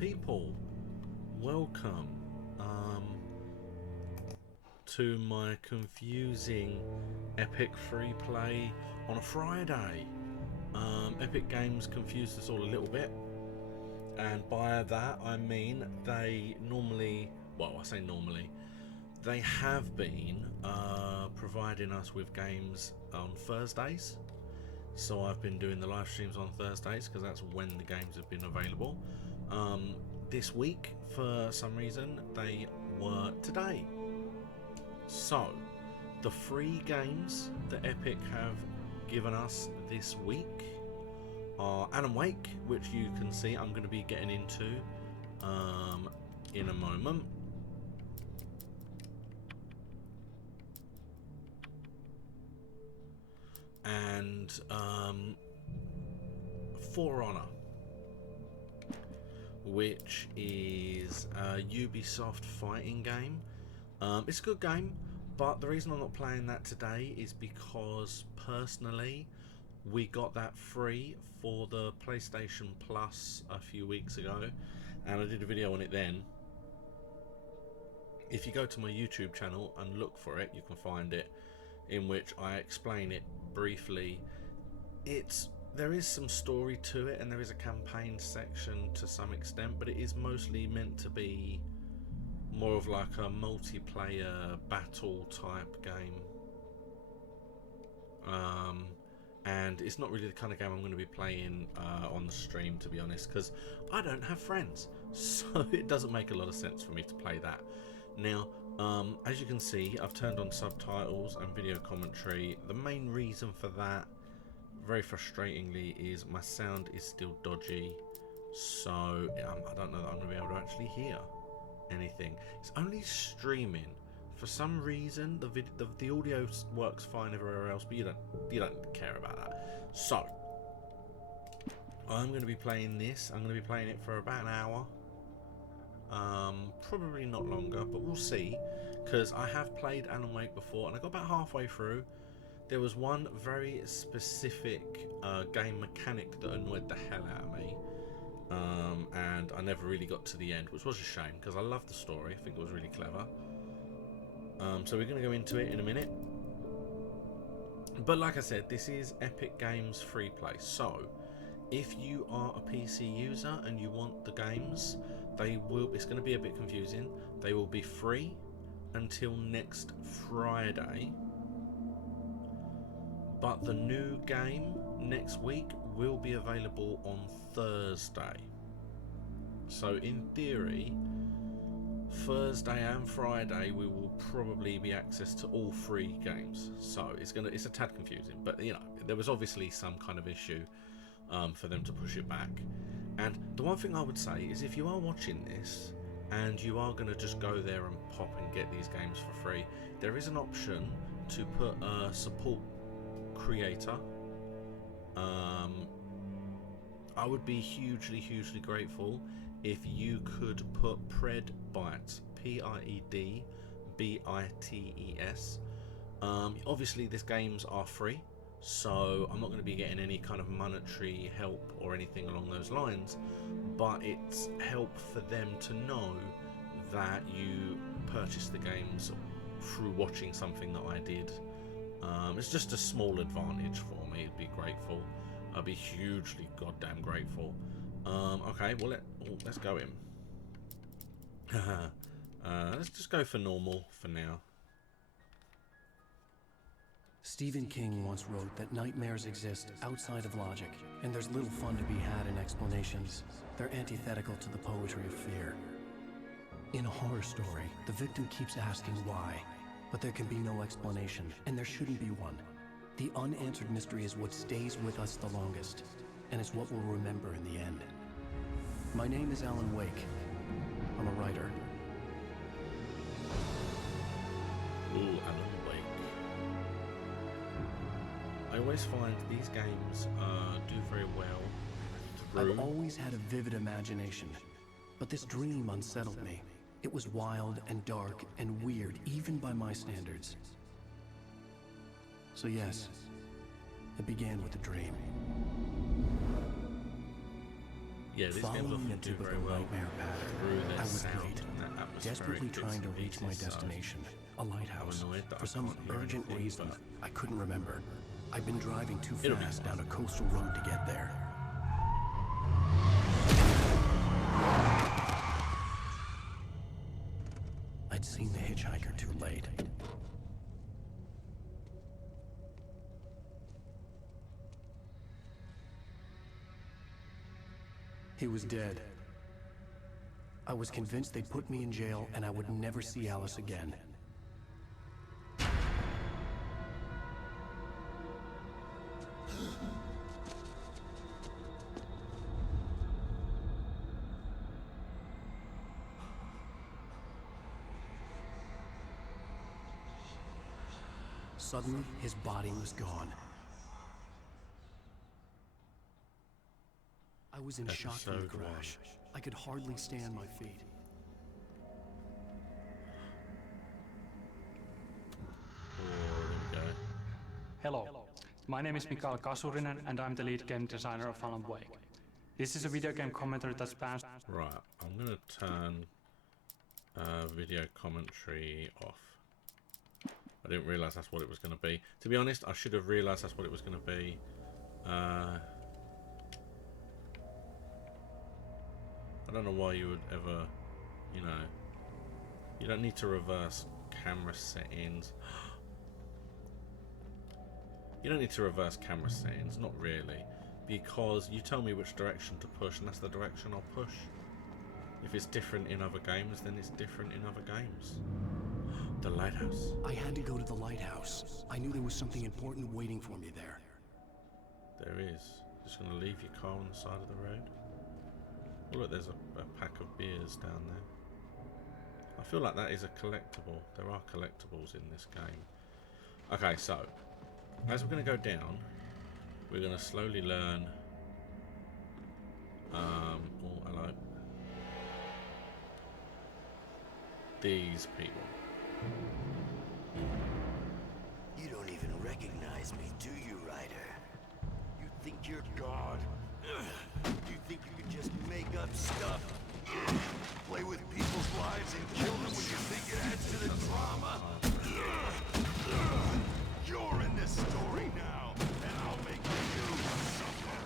people, welcome to my confusing Epic free play on a Friday. Epic Games confused us all a little bit, and by that I mean they normally, well, I say normally, they have been providing us with games on Thursdays. So I've been doing the live streams on Thursdays because that's when the games have been available. This week, for some reason, they were today. So, the free games that Epic have given us this week are Alan Wake, which you can see I'm going to be getting into in a moment. And For Honor, which is a Ubisoft fighting game. It's a good game, but the reason I'm not playing that today is because personally we got that free for the PlayStation Plus a few weeks ago, and I did a video on it then. If you go to my YouTube channel and look for it, you can find it, in which I explain it briefly. There is some story to it, and there is a campaign section to some extent, but it is mostly meant to be more of like a multiplayer battle type game. And it's not really the kind of game I'm going to be playing on the stream, to be honest, because I don't have friends, so it doesn't make a lot of sense for me to play that. Now, as you can see, I've turned on subtitles and video commentary. The main reason for that, very frustratingly, is my sound is still dodgy, so I don't know that I'm going to be able to actually hear anything. It's only streaming. For some reason, the audio works fine everywhere else, but you don't care about that. So, I'm going to be playing this. I'm going to be playing it for about an hour. Probably not longer, but we'll see, because I have played Alan Wake before and I got about halfway through. There was one very specific game mechanic that annoyed the hell out of me, and I never really got to the end, which was a shame because I loved the story. I think it was really clever. So we're going to go into it in a minute, but like I said, this is Epic Games free play, so if you are a PC user and you want the games, it's going to be a bit confusing. They will be free until next Friday, but the new game next week will be available on Thursday. So in theory, Thursday and Friday we will probably be access to all free games. So it's a tad confusing, but you know, there was obviously some kind of issue for them to push it back. And the one thing I would say is, if you are watching this and you are going to just go there and pop and get these games for free, there is an option to put a support creator. I would be hugely grateful if you could put Predbites, P-R-E-D-B-I-T-E-S. Obviously these games are free, so I'm not going to be getting any kind of monetary help or anything along those lines, but it's help for them to know that you purchased the games through watching something that I did. It's just a small advantage for me. I'd be grateful. I'd be hugely goddamn grateful. Okay, well, let's go in. Let's just go for normal for now. Stephen King once wrote that nightmares exist outside of logic, and there's little fun to be had in explanations. They're antithetical to the poetry of fear. In a horror story, the victim keeps asking why, but there can be no explanation, and there shouldn't be one. The unanswered mystery is what stays with us the longest, and it's what we'll remember in the end. My name is Alan Wake. I'm a writer. Ooh, Alan Wake. I always find these games do very well through. I've always had a vivid imagination, but this dream unsettled me. It was wild and dark and weird, even by my standards. So yes, it began with a dream. Yeah, these games Following often a do very typical well nightmare through pattern, their I was sound late, and their atmospheric desperately bits trying to and reach my pieces, so destination, a lighthouse. annoyed that For I some can't hear urgent anything, reason, but I couldn't remember. I'd been driving too it'll be fast fine. down a coastal road to get there. I'd seen the hitchhiker too late. He was dead. I was convinced they'd put me in jail and I would never see Alice again. Suddenly, his body was gone. I was in shock from the Episode crash. I could hardly stand my feet. Oh, there we go. Hello, my name is Mikael Kasurinen and I'm the lead game designer of Alan Wake. This is a video game commentary that spans... Right, I'm going to turn video commentary off. I didn't realise that's what it was going to be. To be honest, I should have realised that's what it was going to be. I don't know why you would ever, you know, you don't need to reverse camera settings. You don't need to reverse camera settings, not really, because you tell me which direction to push and that's the direction I'll push. If it's different in other games, then it's different in other games. The lighthouse. I had to go to the lighthouse. I knew there was something important waiting for me there. There is. Just going to leave your car on the side of the road. Oh look, there's a pack of beers down there. I feel like that is a collectible. There are collectibles in this game. Okay, so as we're going to go down, we're going to slowly learn. Oh, hello. These people. You don't even recognize me, do you, Ryder? You think you're God? You think you can just make up stuff? Play with people's lives and kill them when you think it adds to the drama? You're in this story now, and I'll make you suffer.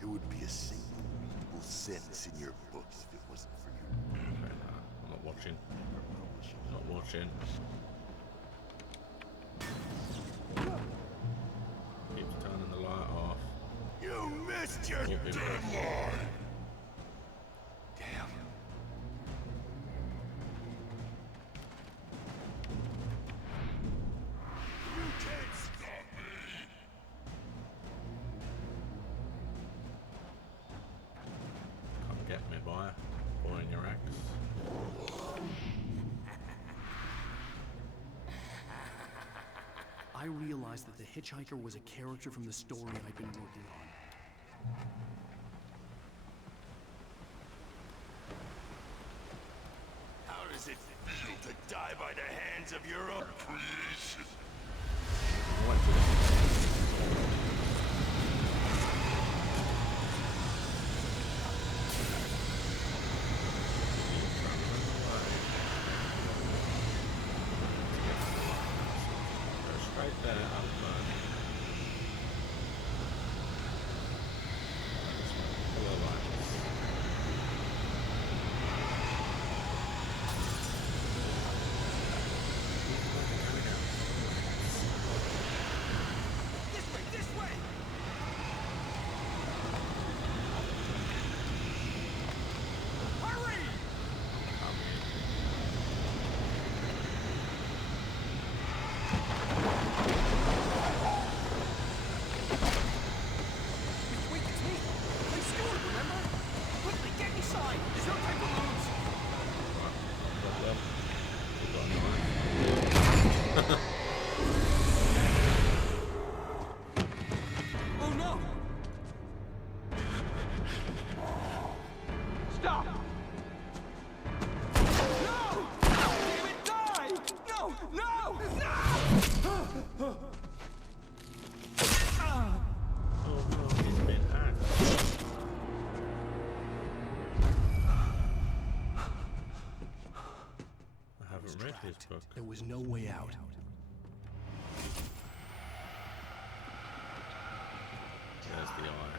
It would be a single sentence in your books if it wasn't for you. Okay, I'm not watching. Not watching. Keeps turning the light off. You missed your What people- deadline! Damn. You can't stop me! Come get me, boy. Boy in your axe. I realized that the hitchhiker was a character from the story I'd been working on. How does it feel to die by the hands of your own creation? What did it- Go straight there, up there. This one, full of lights. packed. book. There was no way out. There's the eye.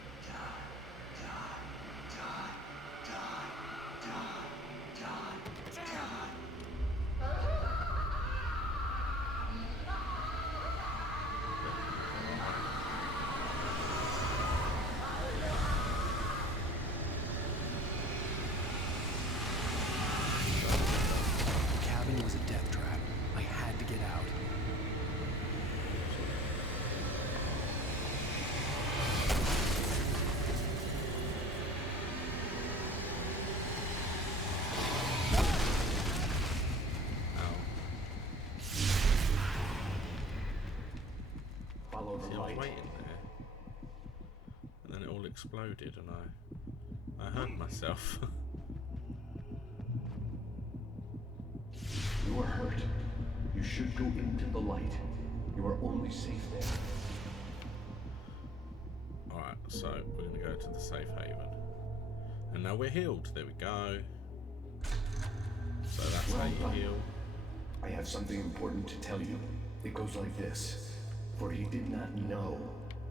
The cabin was a death trap. I had to get out. Follow See, the I was light. waiting there, and then it all exploded, and I hurt myself. You are hurt. You should go into the light. You are only safe there. Alright, so we're going to go to the safe haven. And now we're healed. There we go. So that's how you heal. I have something important to tell you. It goes like this. For he did not know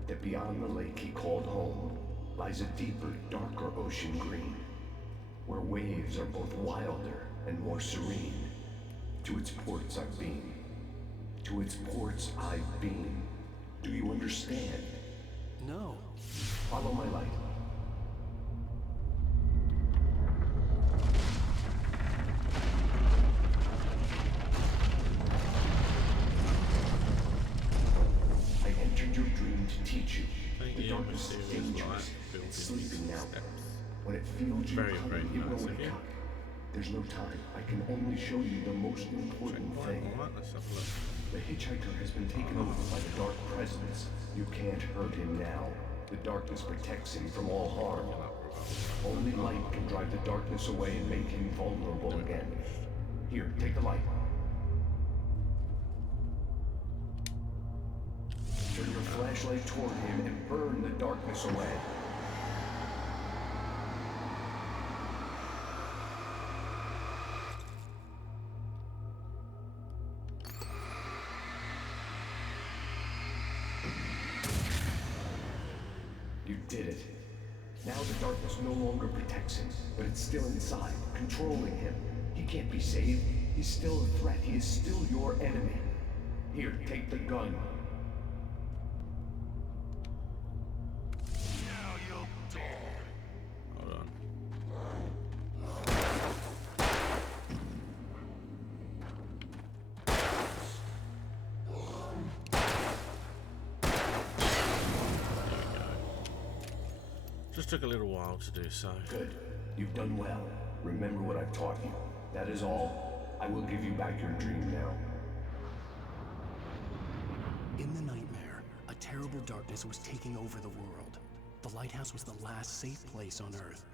that beyond the lake he called home lies a deeper, darker ocean green, where waves are both wilder and more serene. To its ports I've been. To its ports I've been. Do you understand? No. Follow my light. I entered your dream to teach you. Thank The you, darkness is mysterious dangerous. light building It's sleeping now. steps. When it feels you Very, coming, very it will nice of wake you. up. There's no time. I can only show you the most important thing. Alright, let's have a look. The hitchhiker has been taken over by the dark presence. You can't hurt him now. The darkness protects him from all harm. Only light can drive the darkness away and make him vulnerable again. Here, take the light. Turn your flashlight toward him and burn the darkness away. You did it. Now the darkness no longer protects him, but it's still inside, controlling him. He can't be saved. He's still a threat. He is still your enemy. Here, take the gun. Now you'll die. Hold on. Just took a little while to do so. Good. You've done well. Remember what I've taught you. That is all. I will give you back your dream now. In the nightmare, a terrible darkness was taking over the world. The lighthouse was the last safe place on Earth.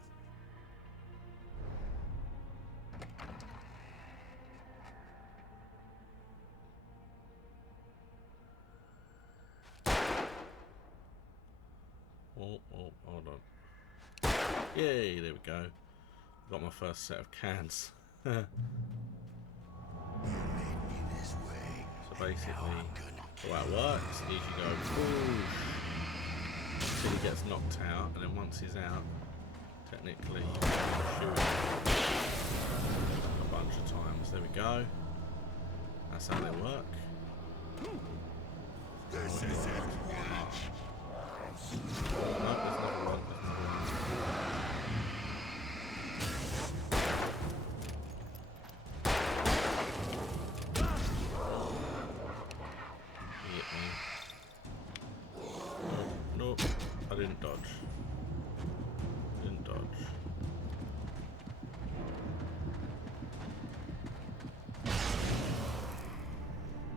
Oh, hold on. Yay, there we go. Got my first set of cans. So basically, the way it works is you go whoosh until he gets knocked out, and then once he's out, technically you can shoot him a bunch of times. There we go. That's how they work. This is it, bitch. No, there's another one. He hit me. No, I didn't dodge. Didn't dodge.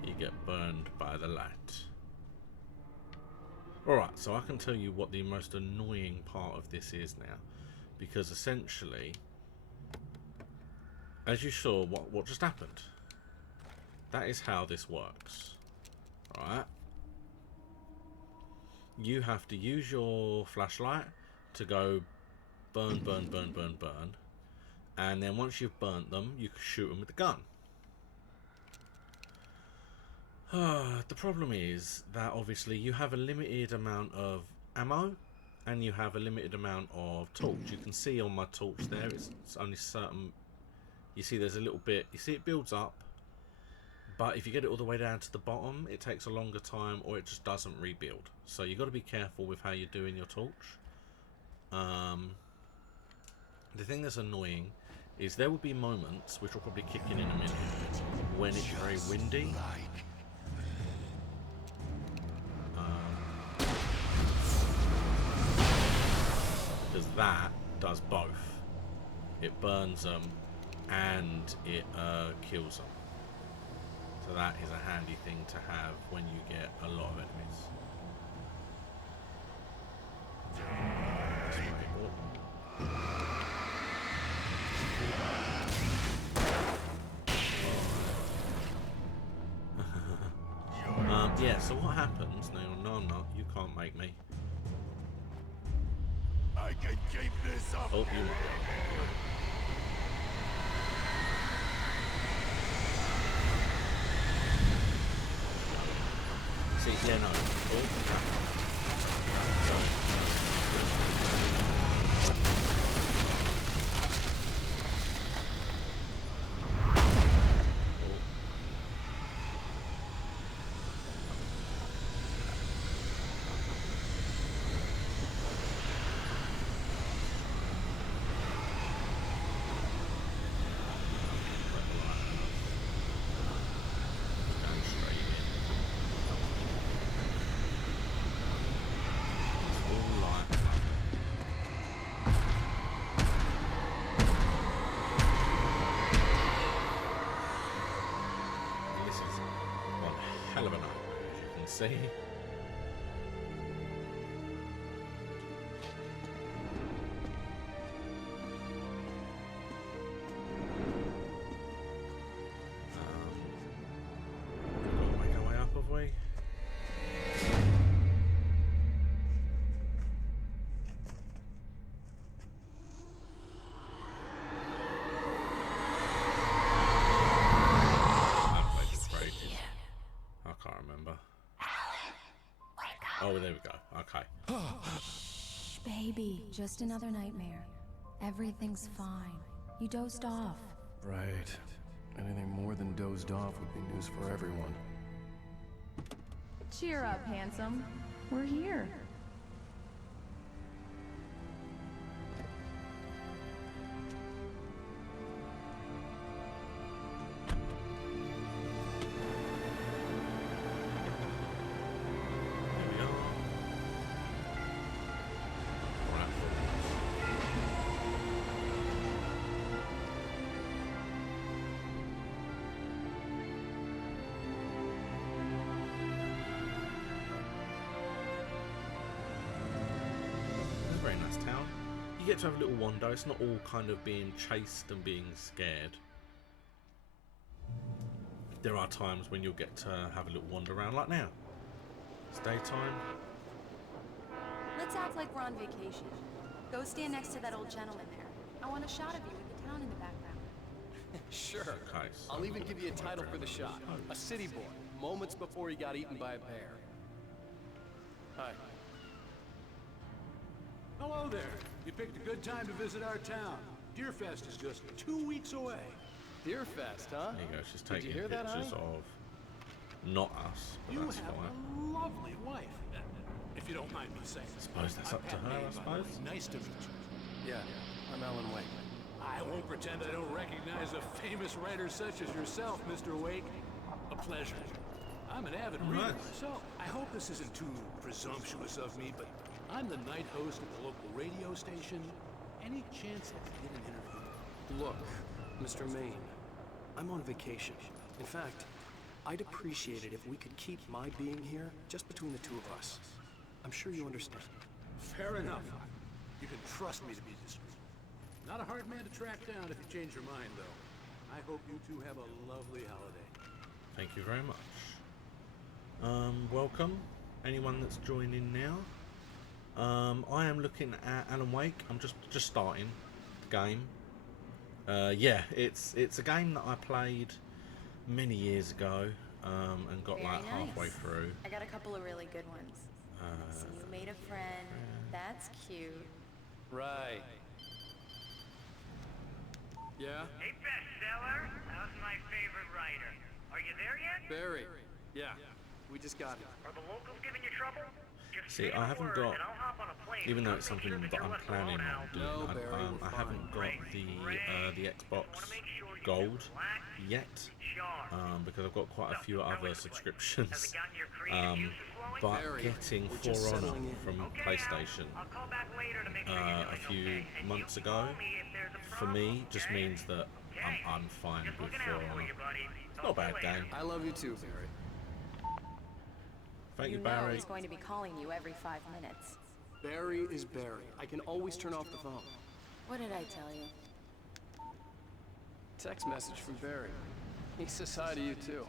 You get burned by the light. Alright, so I can tell you what the most annoying part of this is now. Because essentially, as you saw, what just happened. That is how this works. Alright? You have to use your flashlight to go burn, burn, burn, burn, burn. And then once you've burnt them, you can shoot them with the gun. The problem is that obviously you have a limited amount of ammo and you have a limited amount of torch. You can see on my torch there, it's only certain. You see there's a little bit, you see it builds up, but if you get it all the way down to the bottom, it takes a longer time or it just doesn't rebuild. So you've got to be careful with how you're doing your torch. The thing that's annoying is there will be moments, which will probably kick in a minute, when it's very windy. Because that does both. It burns them and it kills them. So that is a handy thing to have when you get a lot of enemies. Yeah, so what happens now? No, I'm not. You can't make me. I can keep this up. Oh, you. See, yeah, no. Oh, hell of a night, as you can see. We'll make our way up, have we? Oh, there we go. Okay. Shh, baby. Just another nightmare. Everything's fine. You dozed off. Right. Anything more than dozed off would be news for everyone. Cheer up, handsome. We're here. Very nice town. You get to have a little wander. It's not all kind of being chased and being scared. There are times when you'll get to have a little wander around, like now. It's daytime. Let's act like we're on vacation. Go stand next to that old gentleman there. I want a shot of you with the town in the background. Sure. Okay, so I'll even give you a title for the shot. A city boy, moments before he got eaten by a bear. Hi. Hello there. You picked a good time to visit our town. Deerfest is just 2 weeks away. Deerfest, huh? there you go. She's Did you taking hear that, pictures honey? of not us, but You that's have fine. a lovely wife, if you don't mind me saying. I suppose that's up to her, I suppose. Nice to meet you. Yeah, I'm Alan Wake. I won't pretend I don't recognize a famous writer such as yourself, Mr. Wake. A pleasure. I'm an avid reader, Nice. so I hope this isn't too presumptuous of me, but I'm the night host of the local radio station. Any chance I could get an interview? Look, Mr. Maine, I'm on vacation. In fact, I'd appreciate it if we could keep my being here just between the two of us. I'm sure you understand. Fair enough. You can trust me to be discreet. Not a hard man to track down if you change your mind, though. I hope you two have a lovely holiday. Thank you very much. Welcome, anyone that's joining now. I am looking at Alan Wake. I'm just starting the game. Yeah, it's a game that I played many years ago. and got Very like halfway nice. through. I got a couple of really good ones. So you made a friend. That's cute. Right. Yeah? Hey, bestseller. How's my favorite writer? Are you there yet? Barry. Yeah. We just got it. Are the locals giving you trouble? Just See, say I the haven't word got, and I'll hop on a plane. even though I'll it's make something sure that that you're I'm left planning alone, on Al. doing, No, Barry, we're I haven't got the Xbox Gold yet, because I've got quite a few other subscriptions. But Barry, getting we're For just Honor settling in. from PlayStation I'll call back later to make sure you're a doing few okay. And months you ago, call me if there's a for problem, me, just okay? means that I'm fine Just with looking For out for Honor. you, buddy. It's not a bad game. I love you too, Barry. Thank you, know Barry. he's going to be calling you every 5 minutes. Barry is Barry. I can always turn off the phone. What did I tell you? Text message from Barry. He says hi to you too.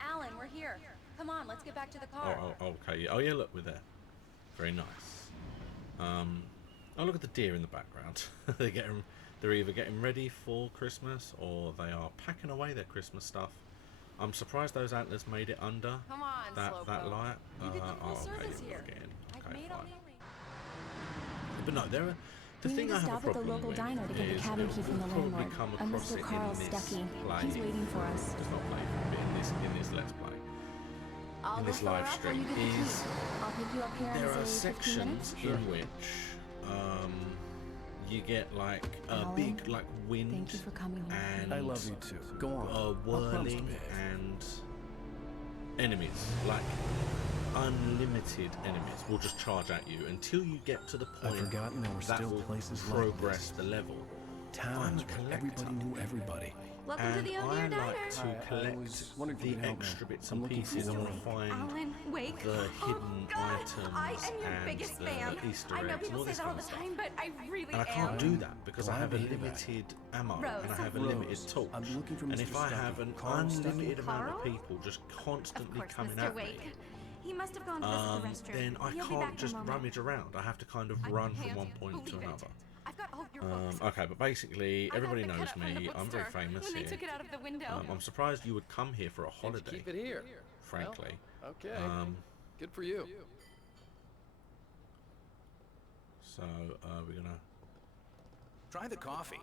Alan, we're here. Come on, let's get back to the car. Okay. Yeah. Oh, yeah, look, we're there. Very nice. Oh, look at the deer in the background. They're either getting ready for Christmas or they are packing away their Christmas stuff. I'm surprised those antlers made it under Come on, that Slowpoke. light. You did the full Okay, service we're here. again. I've Okay, made all fine. the arrangements. But no, there are. The We thing need I to have a stop at the problem local with diner to get the is cabin key from the we'll probably landlord, come a across Mr. it Carl in this Stuckey. play. He's waiting for us. Does not play but in this let's play. I'll In go this fill her live up while you stream get the key. is I'll pick you up here there in are say 15 sections minutes. in which you get like a Alan, big like wind Thank you for coming here. and I love you too. Go on. I'll promise to whirling behave. and enemies, like unlimited enemies, will just charge at you until you get to the I've point forgotten there were that still will places like progress this. the level. Towns I'm a where everybody collector. knew everybody. Welcome to And the I O'Dear Diner. like to Hi, I collect was wondering if you the could help me. extra bits I'm and looking for pieces. I Mr. want to find Alan, Wake. the Oh, hidden God. items I am your and biggest the fan. Easter I know eggs and people all say this that all kind the of stuff. time, but I really And I am. can't do that because I Glad have to a hear that. limited ammo Rose, and I have a I'm- limited Rose, torch. I'm looking for And Mr. if I Stuckey. have an Carl Stuckey? unlimited amount of Carl? people just Of constantly course, coming Mr. at me, Wake. He must have gone to visit the restroom. then I He'll be back can't in a just moment. rummage around. I have to kind of I run from can't one point to believe it. another. I've got all of your books. Okay, but basically, I got everybody the knows cut-up from the me. I'm very bookstore famous when they here. took it out of the window. I'm surprised you would come here for a And holiday, keep it here. frankly. Well, okay. Good for you. So, we're gonna Try the coffee.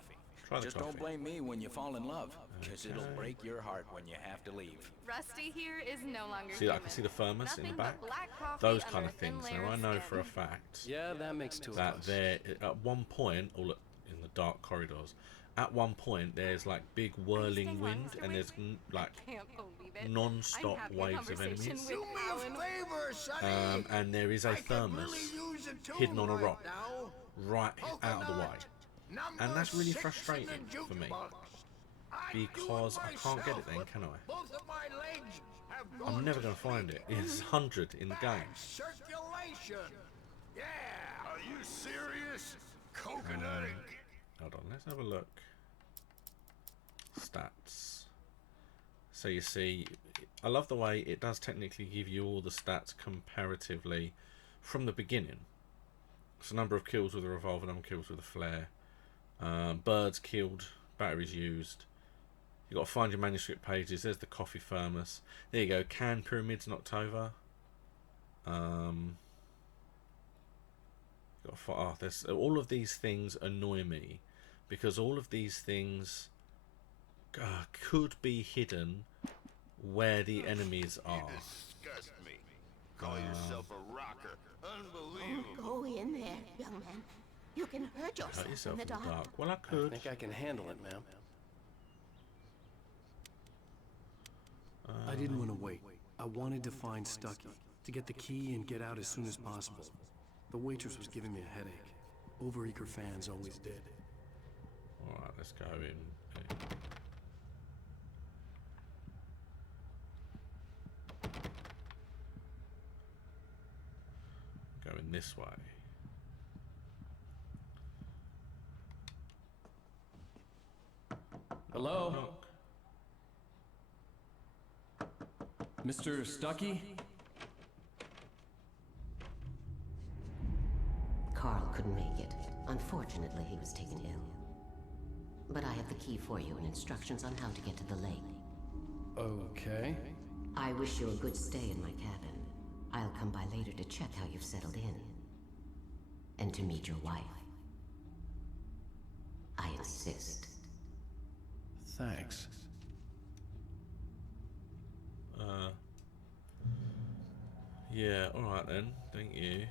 try the Just coffee. don't blame me when you fall in love, because it'll Okay. break your heart when you have to leave. Rusty here is no longer See, I human. can see the thermos in the Nothing back. but black coffee Those under kind a of thin things. layer Now, I of know skin. for a fact Yeah, that makes two of that us. there, at one point, or look, in the dark corridors, at one point there's like big whirling staying wind, long, Mr. and there's like Can't believe it. non-stop I'm having a waves of conversation enemies. with Alan. favor, Sonny. And there is a I could thermos really use a tune hidden on a right rock now. right out of the way. Number And that's really 6 in the frustrating for me, jukebox. I'd do it because I can't get it then, myself, can I? but both of my legs have I'm gone never to going to find it. sleep. It's 100 in the game. Bad circulation. Yeah. Are you serious? Coconut ink. Hold on, let's have a look. Stats. So you see, I love the way it does technically give you all the stats comparatively from the beginning. So number of kills with a revolver, number of kills with a flare, birds killed, batteries used. You've got to find your manuscript pages. There's the coffee thermos. There you go. Canned pyramids knocked over. There's all of these things annoy me because all of these things could be hidden where the enemies are. Disgust me. Call yourself a rocker. Unbelievable. Go in there, young man. You can hurt Hurt yourself in in the the dark. dark. Well, I I could. think I can handle it, ma'am. I didn't want to wait. I wanted to find Stuckey, to get the key and get out as soon as possible. The waitress was giving me a headache. Overeager fans always did. All right, let's go in. Going this way. Hello? Knock. Mr. Stuckey? Carl couldn't make it. Unfortunately, he was taken ill. but I have the key for you and instructions on how to get to the lake. Okay. I wish you a good stay in my cabin. I'll come by later to check how you've settled in. And to meet your wife. I insist. Thanks. Yeah, alright then. Thank you.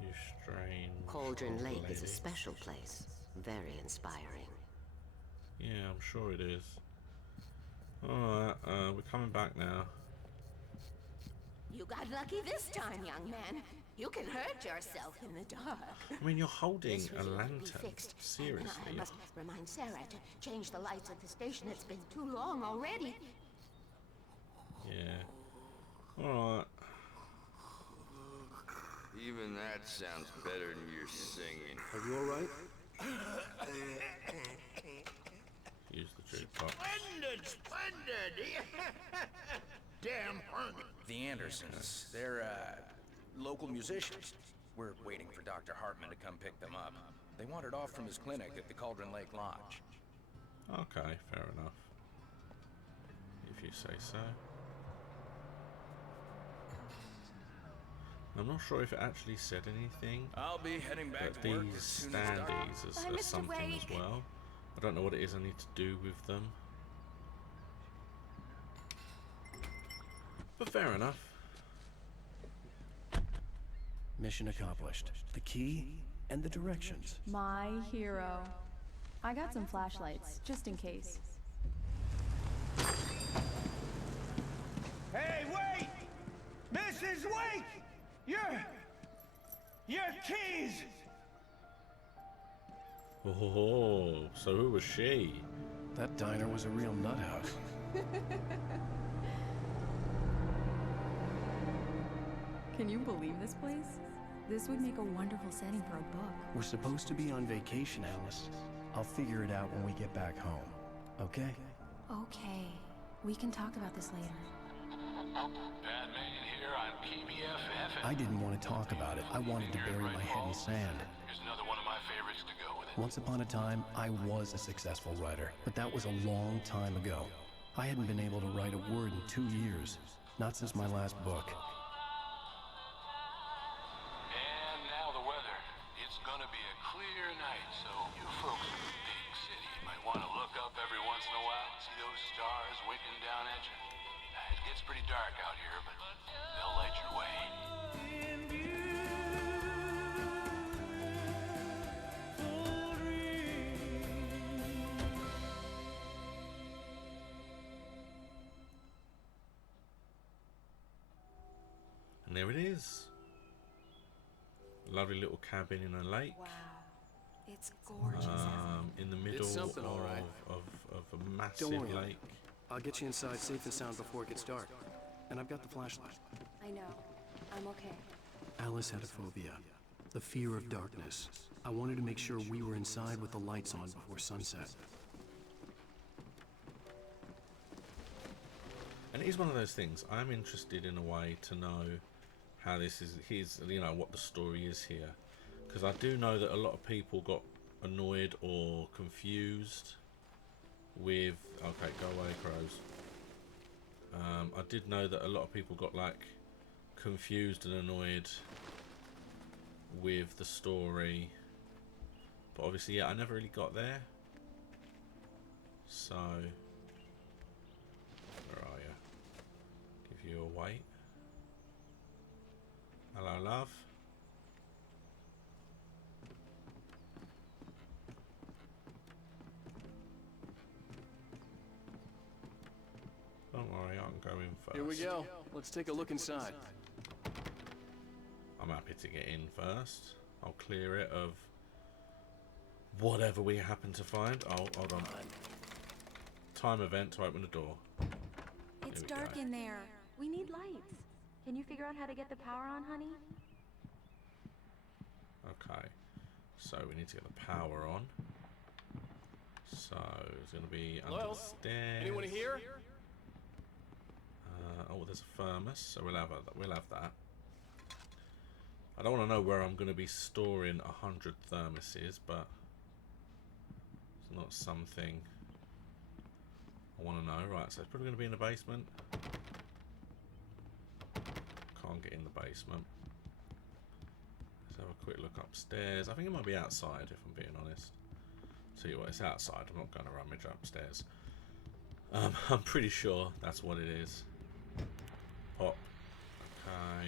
You strange Cauldron Lake is a lady. special place. Very inspiring. Yeah, I'm sure it is. Alright, we're coming back now. You got lucky this time, young man. You can hurt yourself in the dark. I mean, you're holding This a was to be lantern. fixed. Seriously. And I must remind Sarah to change the lights at the station. It's been too long already. Yeah. Alright. Even that sounds better than your singing. Are you alright? Use the jukebox. Splendid! Damn hermit. The Andersons, they're, local musicians. We're waiting for Dr. Hartman to come pick them up. They wandered off from his clinic at the Cauldron Lake Lodge. Okay, fair enough. If you say so. I'm not sure if it actually said anything. I'll be heading back But to work as these soon as dark. standees are something as well. I don't know what it is I need to do with them. But fair enough. Mission accomplished. The key and the directions. My hero. I got some flashlights, just in case. Hey, wait! Mrs. Wake! Your keys! Oh, so who was she? That diner was a real nut house. Can you believe this place? This would make a wonderful setting for a book. We're supposed to be on vacation, Alice. I'll figure it out when we get back home. Okay? Okay. We can talk about this later. Batman here on PBFF. I didn't want to talk about it. I wanted to bury my head in sand. Here's another one of my favorites to go with it. Once upon a time, I was a successful writer, but that was a long time ago. I hadn't been able to write a word in 2 years. Not since my last book. And now the weather. It's gonna be a clear night, so you folks in the big city might want to look up every once in a while, see those stars winking down at you. It gets pretty dark out here, but they'll light your way. And there it is. Lovely little cabin in a lake. Wow. It's gorgeous. In the middle something, all right. of a massive Don't worry. lake. I'll get you inside safe and sound before it gets dark. And I've got the flashlight. I know. I'm okay. Alice had a phobia. The fear of darkness. I wanted to make sure we were inside with the lights on before sunset. And it is one of those things. I'm interested in a way to know how this is, what the story is here. Because I do know that a lot of people got annoyed or confused with... Okay, go away, crows. I did know that a lot of people got, like, confused and annoyed with the story. But obviously, yeah, I never really got there. So... Where are you? Give you a wait. Hello, love. Don't worry, I can go in first. Here we go. Let's take a look inside. I'm happy to get in first. I'll clear it of whatever we happen to find. Oh, hold on. Time event to open the door. It's dark in there. We need lights. Can you figure out how to get the power on, honey? Okay. So we need to get the power on. So it's going to be under the stairs. Anyone here? Oh, there's a thermos, so we'll have that. I don't want to know where I'm going to be storing 100 thermoses, but not something I want to know. Right, so it's probably going to be in the basement. Can't get in the basement. Let's have a quick look upstairs. I think it might be outside, if I'm being honest. Tell you what, it's outside. I'm not going to rummage upstairs. I'm pretty sure that's what it is. Pop. Okay.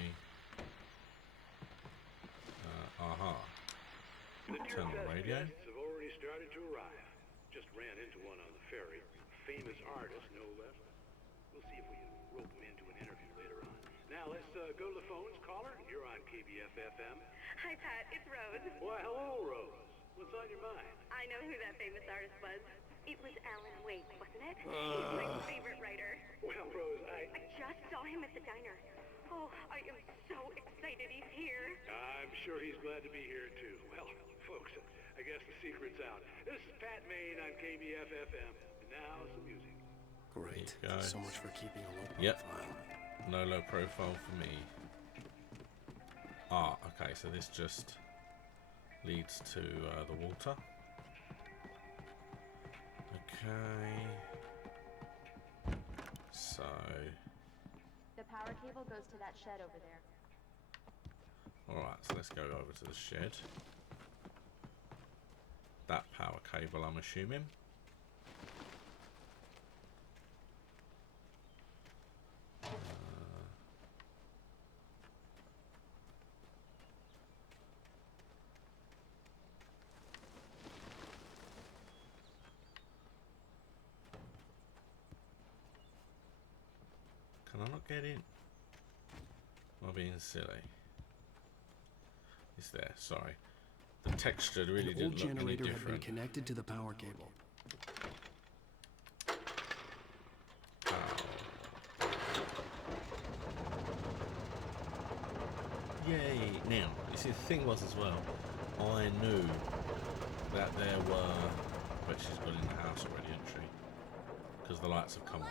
Turn on the radio. Guests have already started to arrive. Just ran into one on the ferry. Famous artist, no less. We'll see if we can rope him into an interview later on. Now let's go to the phones. Caller, you're on KBF-FM. Hi, Pat. It's Rose. Why, hello, Rose. What's on your mind? I know who that famous artist was. It was Alan Wake, wasn't it? He's my favorite writer. Well, Rose, I just saw him at the diner. Oh, I am so excited he's here. I'm sure he's glad to be here, too. Well, folks, I guess the secret's out. This is Pat Maine on KBF-FM. And now, some music. Great. So much for keeping a low profile. Yep. No low profile for me. Ah, okay, so this just leads to the water. Okay. So... The power cable goes to that shed over there. Alright, so let's go over to the shed. That power cable, I'm assuming. Can I not get in? Am I being silly? It's there, sorry. The texture really An old didn't look any generator had been different. connected to the power cable. Yay! Now, you see, the thing was as well, I knew that there were... But she's got in the house already, hasn't she? Because the lights have come on.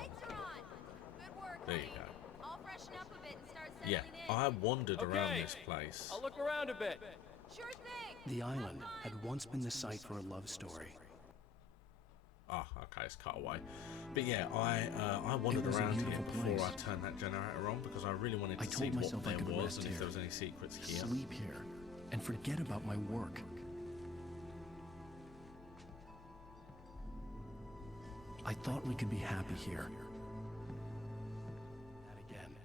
There you go. I'll freshen up a bit and start settling Yeah, I wandered around this place. I'll look around a bit. Sure thing. The island had once been the site for a love story. Ah, okay, it's cut away. But yeah, I wandered was a around here beautiful before place. I turned that generator on because I really wanted to I see told what myself I there could was rest and here, if there was any secrets here. sleep here, and forget about my work. I thought we could be happy here. That again.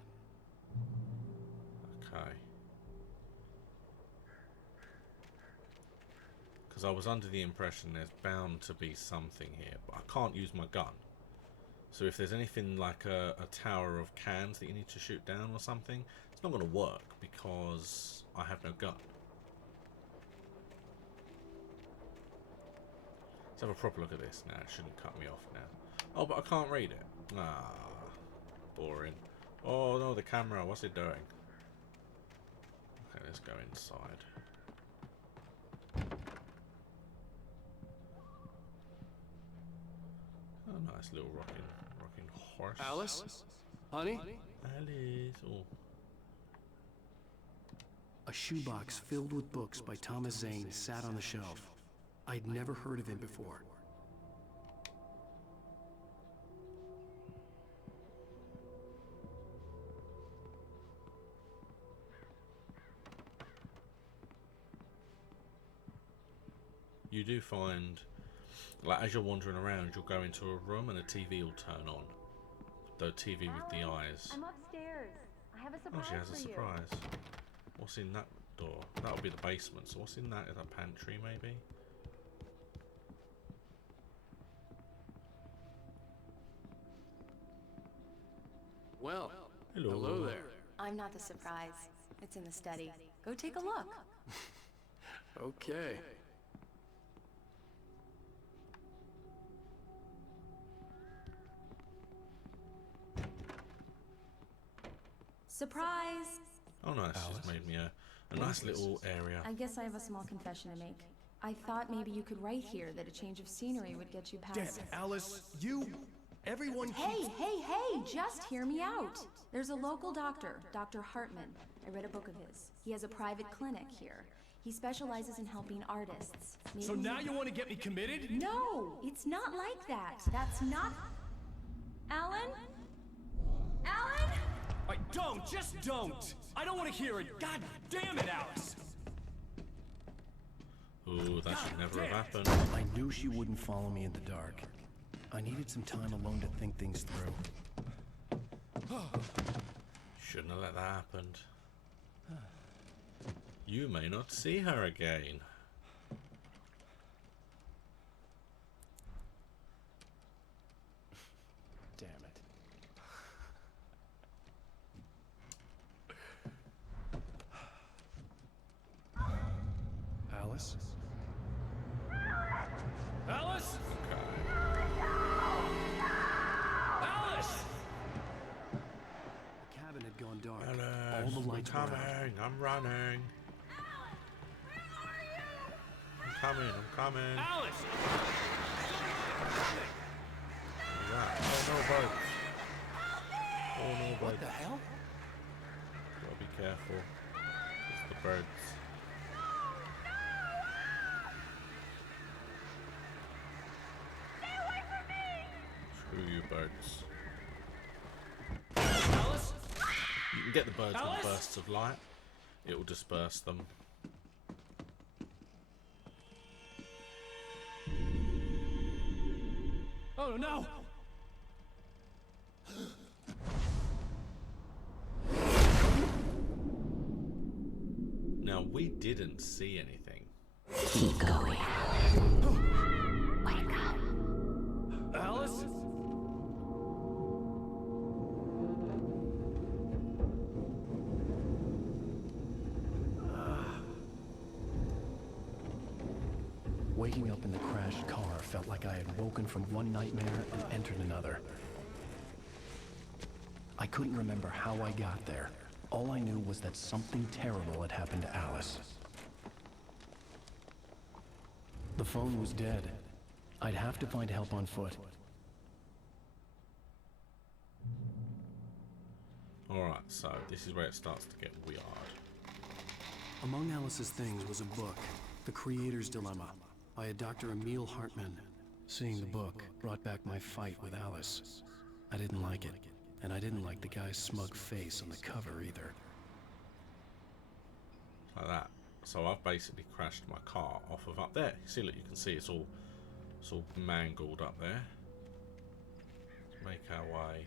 Okay. Because I was under the impression there's bound to be something here, but I can't use my gun. So if there's anything like a tower of cans that you need to shoot down or something, it's not going to work because I have no gun. Let's have a proper look at this. Now, it shouldn't cut me off now. Oh, but I can't read it. Ah, boring. Oh no, the camera, what's it doing? Okay, let's go inside. Oh, nice little rocking horse. Alice? Honey? Alice. Oh. A shoebox filled with books by Thomas Zane sat on the shelf. I'd never heard of him before. You do find, like, as you're wandering around, you'll go into a room and a TV will turn on. The TV with the eyes. I'm upstairs. I have a Oh, surprise she has a for you. surprise. What's in that door? That'll be the basement. So what's in that? Is that pantry, maybe? Well, hello there. I'm not the surprise. It's in the study. Go take a look. Okay. Surprise! Oh, nice. She's made me a nice little area. I guess I have a small confession to make. I thought maybe you could write here that a change of scenery would get you past... Alice, everyone Hey, just hear me out. There's a local doctor, Dr. Hartman. I read a book of his. He has a private clinic here. He specializes in helping artists. So now you want to get me committed? No, it's not like that. That's not... Alan? Alan? Just don't! I don't want to hear it! God damn it, Alice! Ooh, that should never have happened. I knew she wouldn't follow me in the dark. I needed some time alone to think things through. Shouldn't have let that happen. You may not see her again. Damn it. Alice? Alice? Alice! The cabin had gone dark. Alice, All the lights were I'm out. coming. I'm running. I'm coming. Alice! Yeah. Oh no, birds. Oh no, birds. What the hell? Gotta be careful. It's the birds. Screw you, birds. Alice? You can get the birds Alice? with bursts of light. It will disperse them. Oh no! Now, we didn't see anything. Keep going. Wake up. Alice? Waking up in the crashed car felt like I had woken from one nightmare and entered another. I couldn't remember how I got there. All I knew was that something terrible had happened to Alice. The phone was dead. I'd have to find help on foot. Alright, so this is where it starts to get weird. Among Alice's things was a book, The Creator's Dilemma, by a Dr. Emil Hartman. Seeing the book brought back my fight with Alice. I didn't like it, and I didn't like the guy's smug face on the cover either. Like that. So I've basically crashed my car off of up there. See, look, you can see it's all mangled up there. Let's make our way.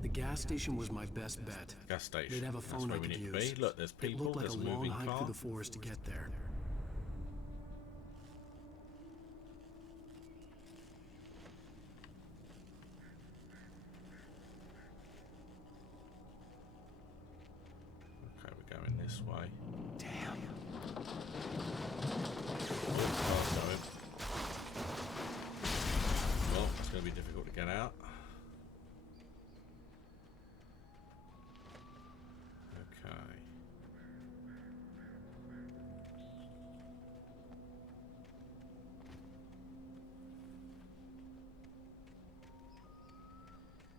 The gas station was my best bet. Gas station. They'd have a phone I That's where we could need use. to be. Look, there's It people. looked like There's a a long moving hike car. through the forest to get there. Okay, we're going this way. Damn. Car's going. Well, it's going to be difficult to get out. Okay.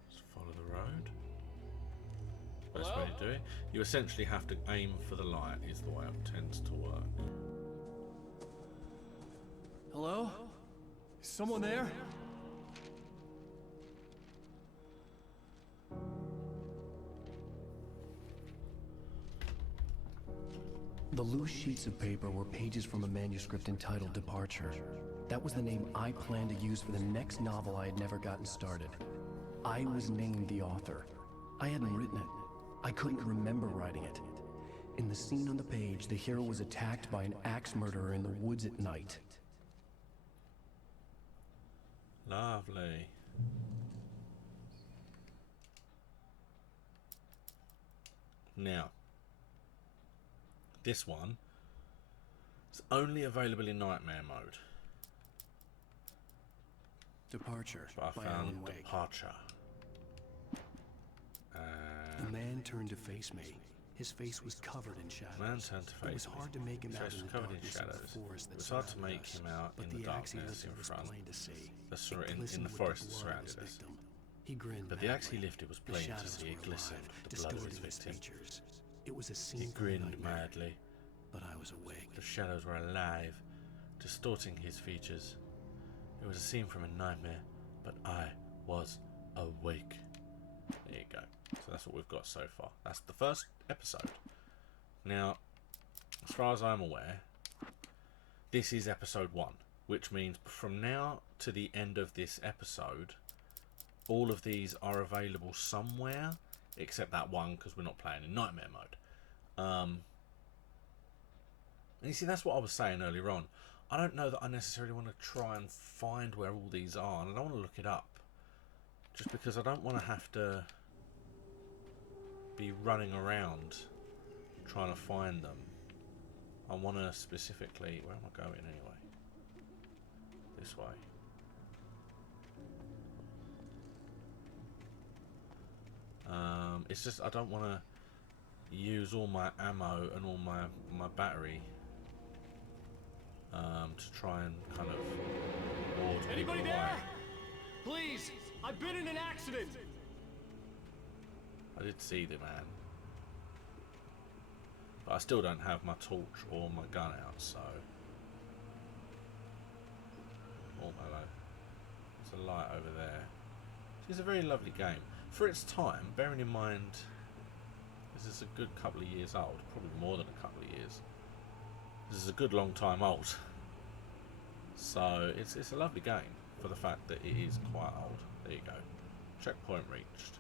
Just follow the road. Best way to do it. You essentially have to aim for the light, is the way it tends to work. Hello? Is someone there? The loose sheets of paper were pages from a manuscript entitled Departure. That was the name I planned to use for the next novel I had never gotten started. I was named the author. I hadn't written it. I couldn't remember writing it. In the scene on the page, the hero was attacked by an axe murderer in the woods at night. Lovely. Now, this one is only available in Nightmare mode. Departure But I by found Alan Wake. Departure. The man turned to face me. His face was covered in shadows. Man turned to face It was hard to make him out in the covered in darkness of shadows. the forest It that was hard to surrounded make us, him out but in the the axe he darkness lifted in was front. plain to see. In glistened the with forest that blood of surrounded his us. victim. He grinned But the axe he madly. lifted was The plain to shadows see. It were glistened alive, with the blood of his distorting his victim. features. It was a scene He from a grinned nightmare. madly. was awake. The shadows were alive, distorting his features. It was a scene from a nightmare, but I was awake. There you go. So that's what we've got so far. That's the first episode. Now, as far as I'm aware, this is episode 1, which means from now to the end of this episode, all of these are available somewhere, except that one, because we're not playing in nightmare mode. And you see, that's what I was saying earlier on. I don't know that I necessarily want to try and find where all these are, and I don't want to look it up, just because I don't want to have to be running around trying to find them. I want to specifically... Where am I going anyway? This way. It's just I don't want to use all my ammo and all my battery to try and kind of ward Anybody people there? away. Please, I've been in an accident. I did see the man, but I still don't have my torch or my gun out, so... Oh, hello. There's a light over there. It's a very lovely game. For its time, bearing in mind this is a good couple of years old, probably more than a couple of years. This is a good long time old. So it's a lovely game for the fact that it is quite old. There you go. Checkpoint reached.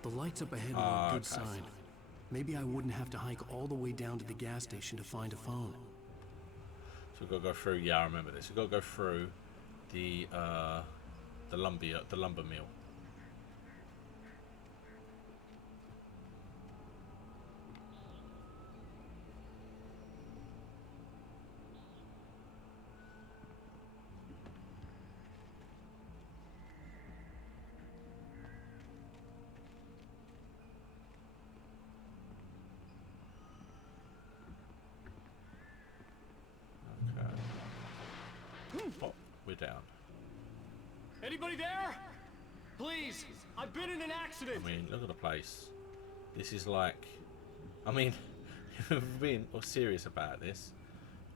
The lights up ahead are a good sign. Maybe I wouldn't have to hike all the way down to the gas station to find a phone. So we've got to go through. Yeah, I remember this. We've got to go through the lumber mill. Oh, we're down. Anybody there? Please, I've been in an accident. I mean, look at the place. This is like... I mean, if we're being serious about this,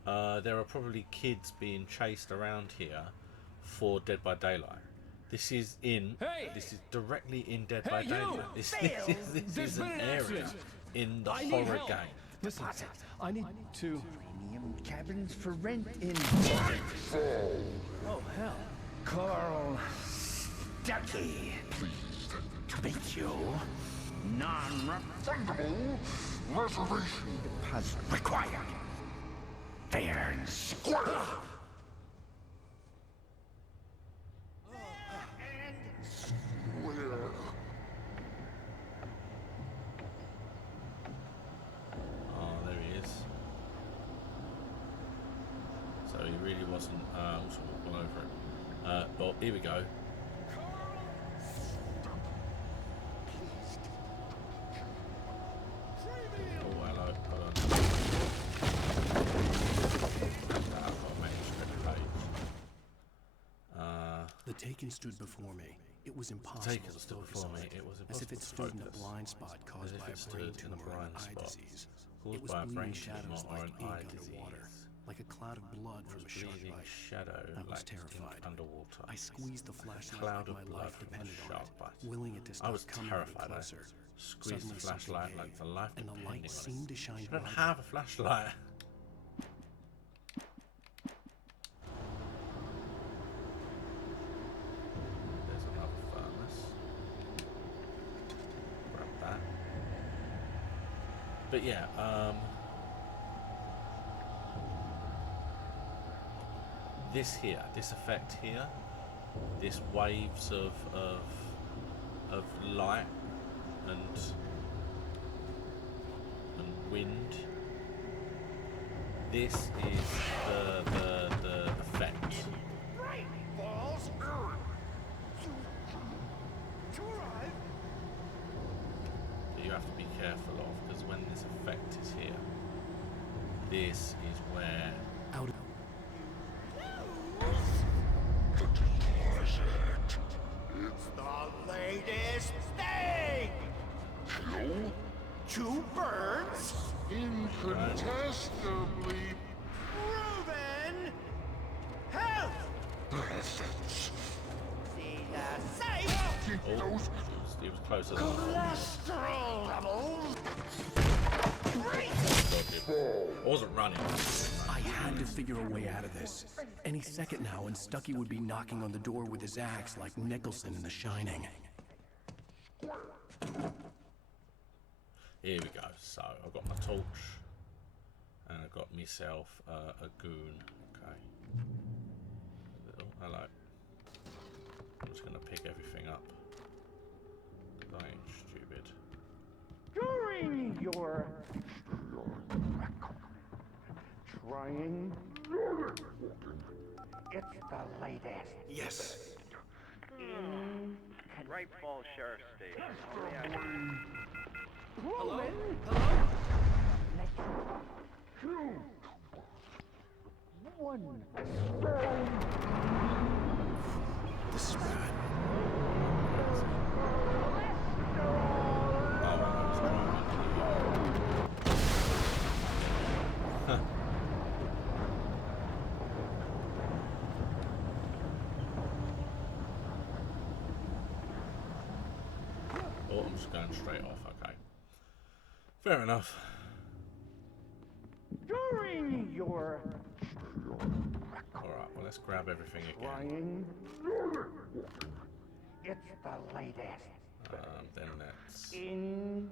there are probably kids being chased around here for Dead by Daylight. This is in... Hey! This is directly in Dead Hey, by you! Daylight. This is an area in the horror game. Listen, I need to... Premium cabins for rent in... Oh, hell. Carl Stucky. Pleased to meet you. Non-refundable reservation deposit required. Fair and square. Oh, there he is. So he really wasn't also all over it. But here we go. Oh, hello. Hold on. I've got a manuscript page. The Taken stood before me. It was The impossible Taken to stood focus before on me. it, It was as if it impossible stood to in a focus. blind spot As caused if by it a brain stood in a tumor or blind an eye spot disease. caused It was by a bleeding brain shadows tumor or like an ink eye underwater, disease. like a cloud of blood from a shark Bleeding bite. shadow I was like terrified. underwater. I squeezed the Like a flashlight cloud like of my blood life from a depended on shark it, bite. willing it to I stop was coming terrified. any closer. Squeezed the Suddenly flashlight something like the life and the depending light on seemed it. to shine You don't brighter. have a flashlight. There's another furnace. Grab that. But yeah, this here, this effect here, this waves of light and wind. This is the effect. Right, balls. That you have to be careful of, because when this effect is here, this is where Out of It's the latest thing! two birds? Incontestably Proven! Health! present. See the sight! Oh, he was closer than Cholesterol levels! I wasn't running. I had to figure a way out of this. Any second now, and Stucky would be knocking on the door with his axe like Nicholson in The Shining. Here we go. So I've got my torch, and I've got myself a goon. Okay. Oh, hello. I'm just gonna pick everything up. 'Cause I ain't stupid. During your trying, it's the latest. Yes. Right Falls Sheriff Station. Hello? Two. One. This is bad. Oh, I'm just going straight off. Okay. Fair enough. During your Alright, well, let's grab everything again. trying, it's the latest. Then let's In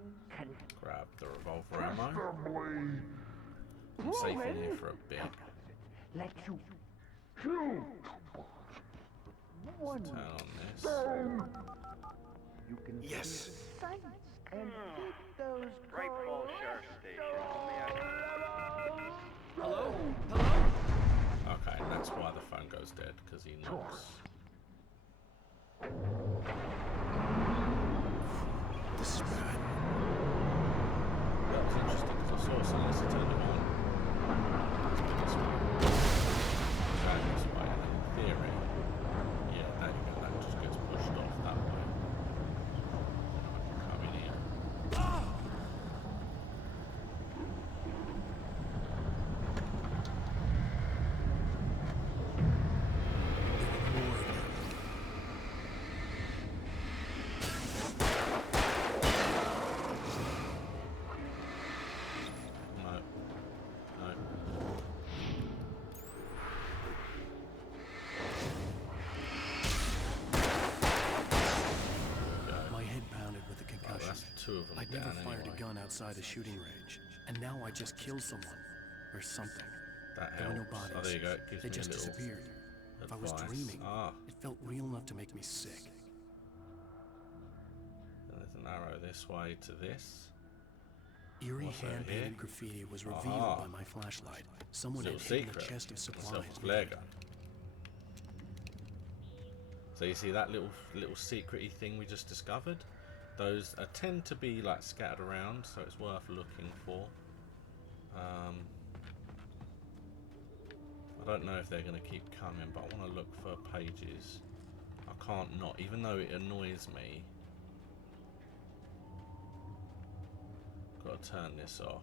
grab the revolver ammo. I'm safe in here for a bit. let you two. One. Turn on this. You can Yes. see the sights and hit those Right Falls Sheriff Station. Hello? Okay, and that's why the phone goes dead, because he knocks. This is bad. That was interesting, because I saw something, so I turned it on. Let's go this way. Go this way, and in theory, yeah, there you go, that just gets pushed off that way. Then I can come in here. No. No. My head pounded with a concussion. Oh, that's two of them I'd never down fired anyway. a gun outside the shooting range, and now I just killed someone. Or something. That There were no helps. bodies. Oh, there you go. It gives They me just a little disappeared. If I was advice. dreaming, Ah, it felt real enough to make me sick. there's an arrow this way to this. Eerie What's over hand-painted here? graffiti was revealed Aha. by my flashlight. Someone Little had hidden secret. a chest of Myself supplies. a flare gun. So you see that little secret-y thing we just discovered? Those tend to be like scattered around, so it's worth looking for. I don't know if they're going to keep coming, but I want to look for pages. I can't not, even though it annoys me. Got to turn this off.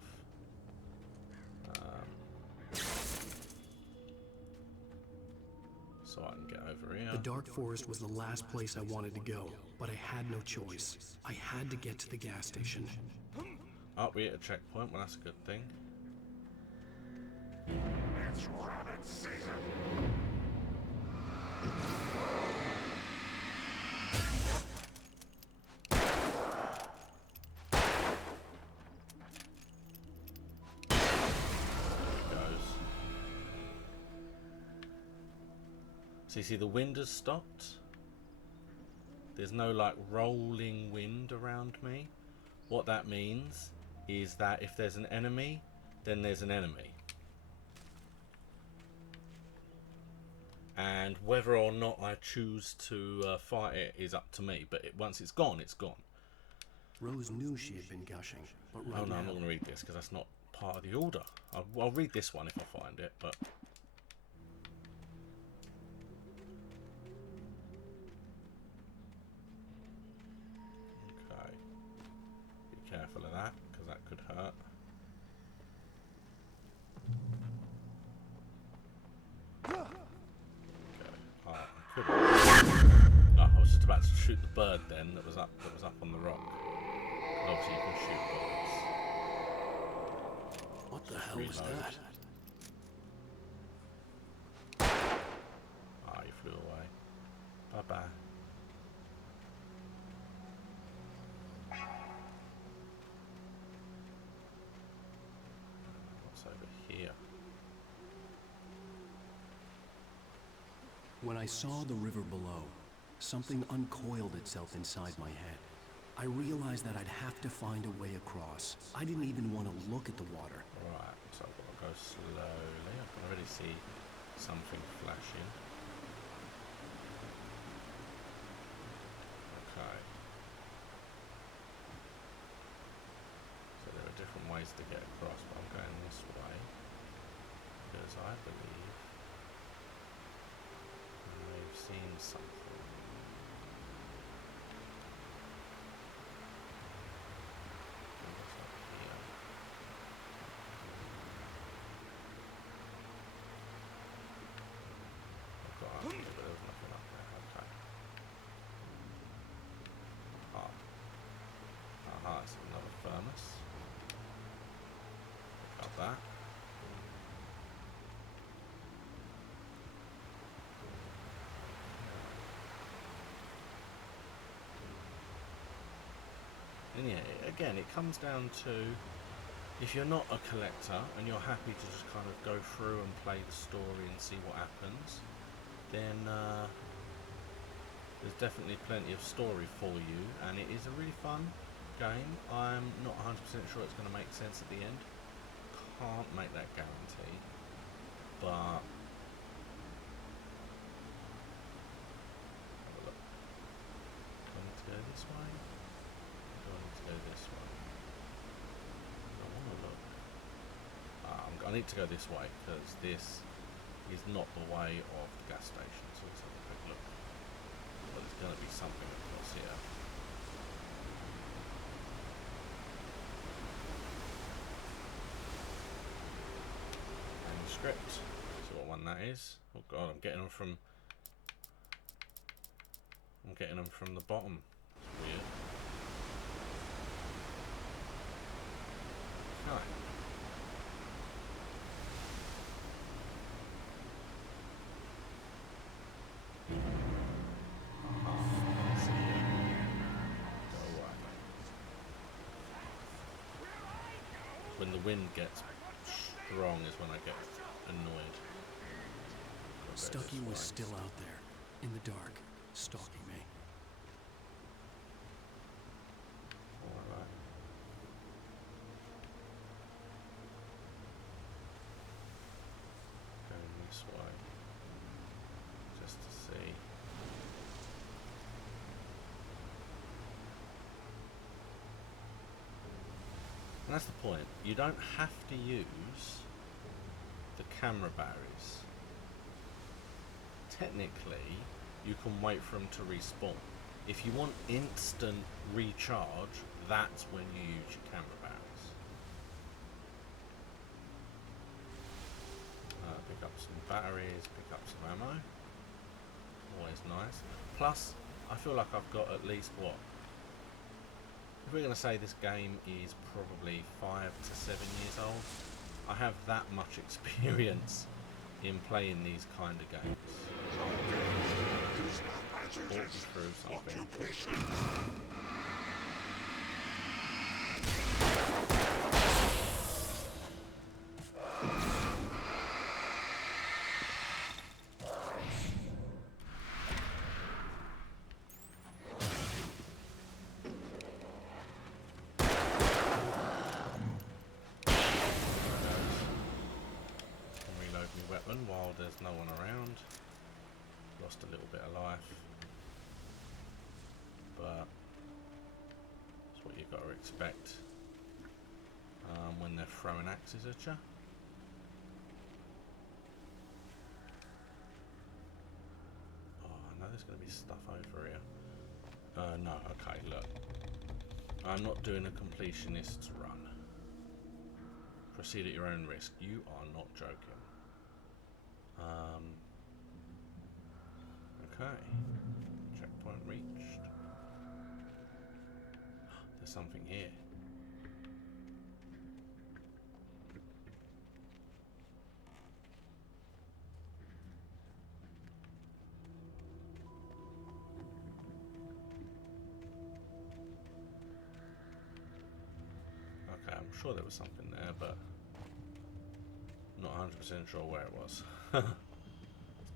So I can get over here. The dark forest was the last place I wanted to go, but I had no choice. I had to get to the gas station. Oh, we're at a checkpoint. Well, that's a good thing. It's rabbit season. So you see the wind has stopped. There's no like rolling wind around me. What that means is that if there's an enemy, then there's an enemy. And whether or not I choose to fight it is up to me. But once it's gone, it's gone. Rose knew she had been gushing, but right Oh no, now... I'm not going to read this because that's not part of the order. I'll read this one if I find it, but... Okay. Be careful of that, because that could hurt. Oh, I could have. No, I was just about to shoot the bird then that was up on the rock. But obviously you can shoot birds. What the hell was that? Ah, he flew away. Bye-bye. What's over here? When I saw the river below, something uncoiled itself inside my head. I realized that I'd have to find a way across. I didn't even want to look at the water. Right, so I've got to go slowly. I can already see something flashing. Okay. So there are different ways to get across, but I'm going this way because I believe I've seen something. What's up here? I've got up here, but there's nothing up there. Okay. Ah. Aha, it's another furnace. Got that. And yeah, again, it comes down to, if you're not a collector and you're happy to just kind of go through and play the story and see what happens, then there's definitely plenty of story for you, and it is a really fun game. I'm not 100% sure it's going to make sense at the end. Can't make that guarantee, but have a look. Do I need to go this way? Do I need to go this way? I want to look. I need to go this way because this is not the way of the gas station. So let's have a quick look. But there's going to be something across here. Manuscript. See what one that is. Oh god, I'm getting them from the bottom. It's weird. Okay. When the wind gets strong is when I get annoyed. Stucky was still out there, in the dark, stalking me. Alright. Going this way. Just to see. And that's the point. You don't have to use the camera batteries. Technically, you can wait for them to respawn. If you want instant recharge, that's when you use your camera batteries. Pick up some batteries, pick up some ammo. Always nice. Plus, I feel like I've got at least what? If we're going to say this game is probably 5 to 7 years old, I have that much experience in playing these kind of games. Walk me through something. While there's no one around. Lost a little bit of life, but that's what you've got to expect when they're throwing axes at you. Oh, I know there's going to be stuff over here. No, okay, look. I'm not doing a completionist's run. Proceed at your own risk. You are not joking. Okay. Checkpoint reached. There's something here. Okay, I'm sure there was something there, but not 100% sure where it was.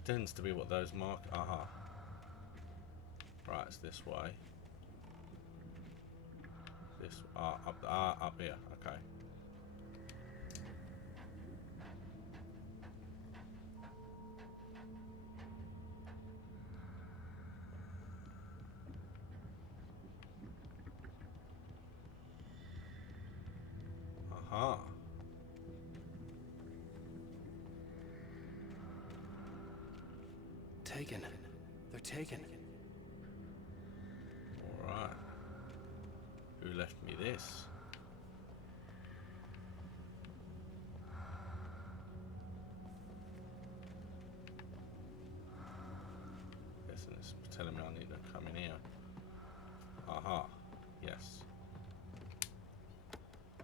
Tends to be what those mark. Aha. Right, it's this way. This up here. Okay. Aha. Taken. They're taken. Alright. Who left me this? Guessing it's telling me I need to come in here. Aha. Yes.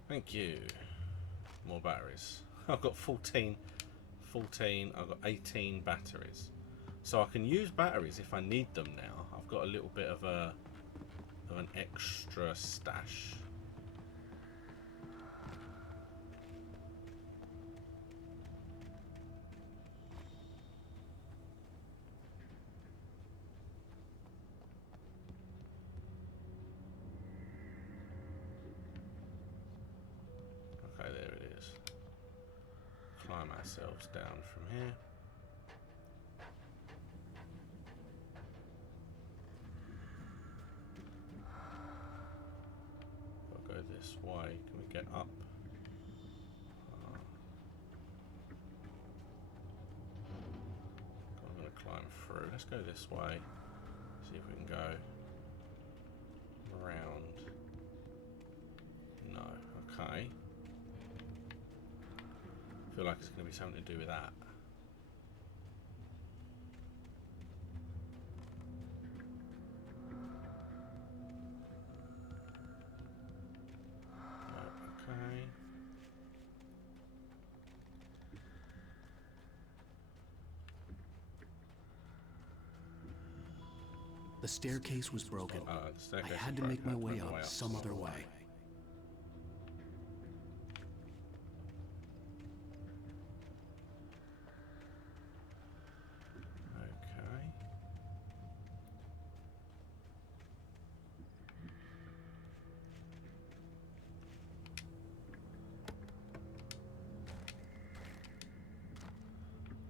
Thank you. More batteries. I've got 14. I've got 18 batteries. So I can use batteries if I need them now. I've got a little bit of an extra stash. Okay, there it is. Climb ourselves down from here. We'll go this way. Can we get up? I'm going to climb through. Let's go this way. See if we can go around. No. Okay. I feel like it's going to be something to do with that. Okay. The staircase was broken. The staircase I had was to make my broken. way up some other way. Okay.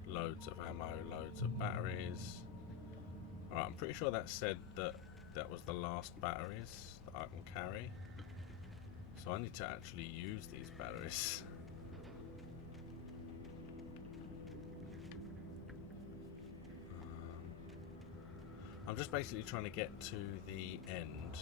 Loads of ammo, loads of batteries. Alright, I'm pretty sure that said that that was the last batteries that I can carry. So I need to actually use these batteries. I'm just basically trying to get to the end.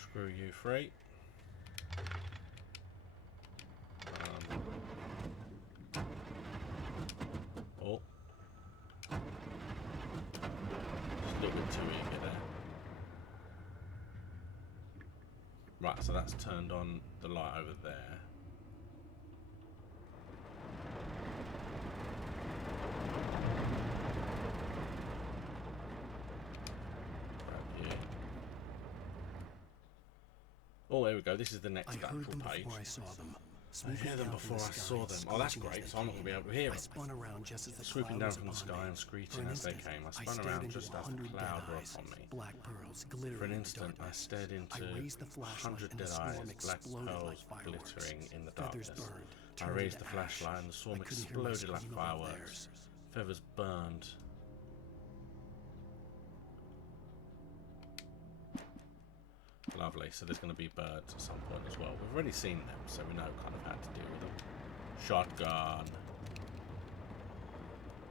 Screw you free. Oh. Just a little bit too eager there. Right, so that's turned on the light over there. Oh, there we go. This is the next actual page. Before I saw them. I hear them before I saw them. Oh, that's great. So I'm not going to be able to hear them. I spun around just as the Swooping cloud down was from the upon sky me. and screeching For an as they instant, came. I I spun stared around into just as the 100 cloud dead were eyes, upon me. black pearls glittering For an in the instant, I darkness. stared into I raised the flashlight 100 and dead the swarm eyes, black exploded pearls like fireworks. glittering in the Feathers darkness. burned, I turned raised into the flashlight and the swarm I couldn't hear my exploded like scream above fireworks. theirs. Feathers burned. Lovely, so there's going to be birds at some point as well. We've already seen them, so we know kind of how to deal with them. Shotgun.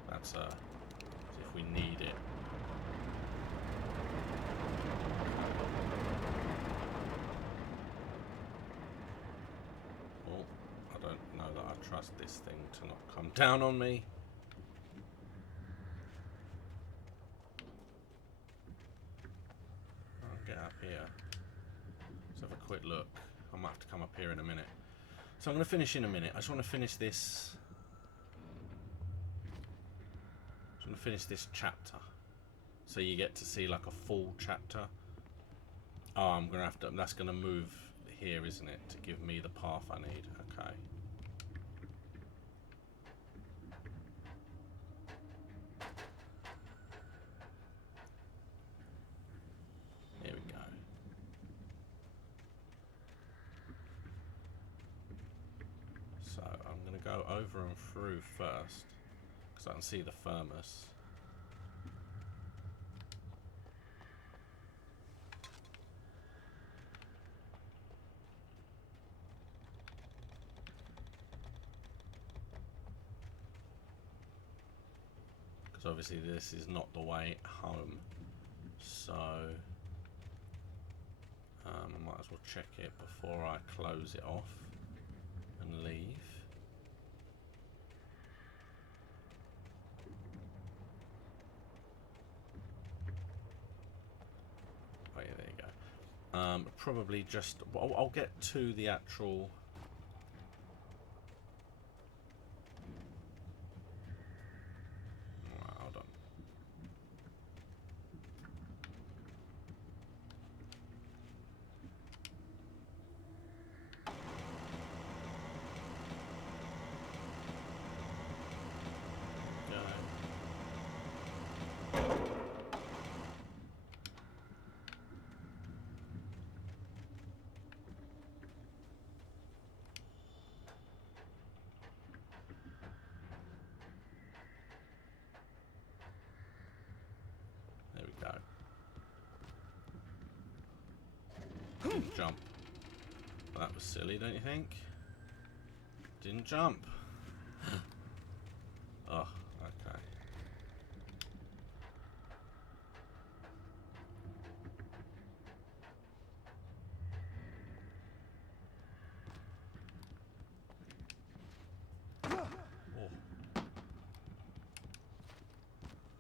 That's as if we need it. Oh, I don't know that I trust this thing to not come down on me. I'll get up here. Let's have a quick look. I might have to come up here in a minute. So I'm going to finish in a minute. I just want to finish this. I'm going to finish this chapter. So you get to see like a full chapter. Oh, I'm going to have to. That's going to move here, isn't it? To give me the path I need. Okay. Here we go. So I'm going to go over and through first, because I can see the thermos. Because obviously this is not the way home. So I might as well check it before I close it off and leave. Oh yeah, there you go. Probably just, I'll get to the actual. Right, hold on. There we go. Didn't jump. That was silly, don't you think? Didn't jump. Oh, okay. Oh.